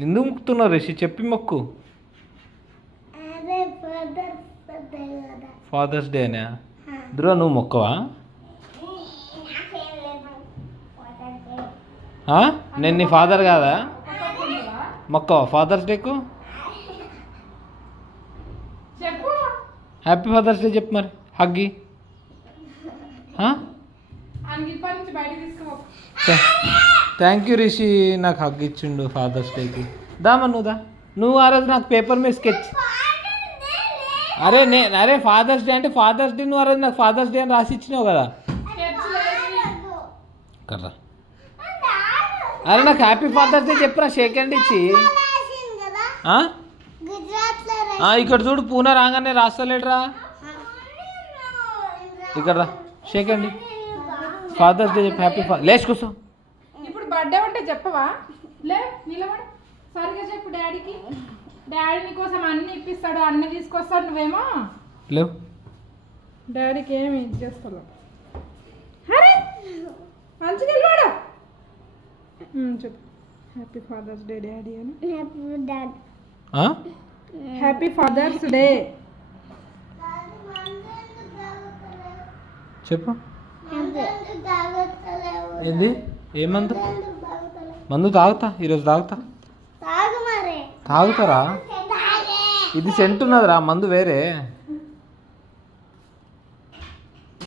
ఎందుకు మొక్కుతున్నావు రిషి? చెప్పి మొక్కు. ఫాదర్స్ డేనా? ధ్రువ నువ్వు మొక్కవా? నేను నీ ఫాదర్ కాదా? మొక్కవా ఫాదర్స్ డేకు? హ్యాపీ ఫాదర్స్ డే చెప్పు మరి. హగ్గి. థ్యాంక్ యూ రిషి, నాకు హగ్ ఇచ్చిండు ఫాదర్స్ డేకి. దామా నువ్వు ఆ రోజు నాకు పేపర్ మీద స్కెచ్. అరే ఫాదర్స్ డే అంటే ఫాదర్స్ డే, నువ్వు ఆ రోజు నాకు ఫాదర్స్ డే అని రాసి ఇచ్చినావు కదా. కర్రా అరే నాకు హ్యాపీ ఫాదర్స్ డే చెప్పురా, షేక్ హ్యాండ్ ఇచ్చి. ఇక్కడ చూడు, పూనా రాగానే రాస్తలేడురా. ఇక్కడ రా, షేక్ హ్యాండ్. ఫాదర్స్ డే చెప్పు. హ్యాపీ లేచి కూర్చో. ఇప్పుడు బర్త్డే అంటే చెప్పవా? లే నిలబడు, సరిగా చెప్పు డాడీకి. డాడీ నీకోసం అన్ని ఇప్పిస్తాడు, అన్ని తీసుకొస్తాడు, నువ్వేమో లేవు. డాడీకి ఏమి ఇచ్చేస్తావు? అరే మంచిగా వెళ్ళాడు. చెప్పు హ్యాపీ ఫాదర్స్ డే డాడీ అని. హ్యాపీ ఫాదర్స్ డే చెప్పు. ఏంది? ఏ మందు? మందు తాగుతా, ఈరోజు తాగుతా. తాగుతారా? ఇది సెంట్ ఉన్నదిరా, మందు వేరే.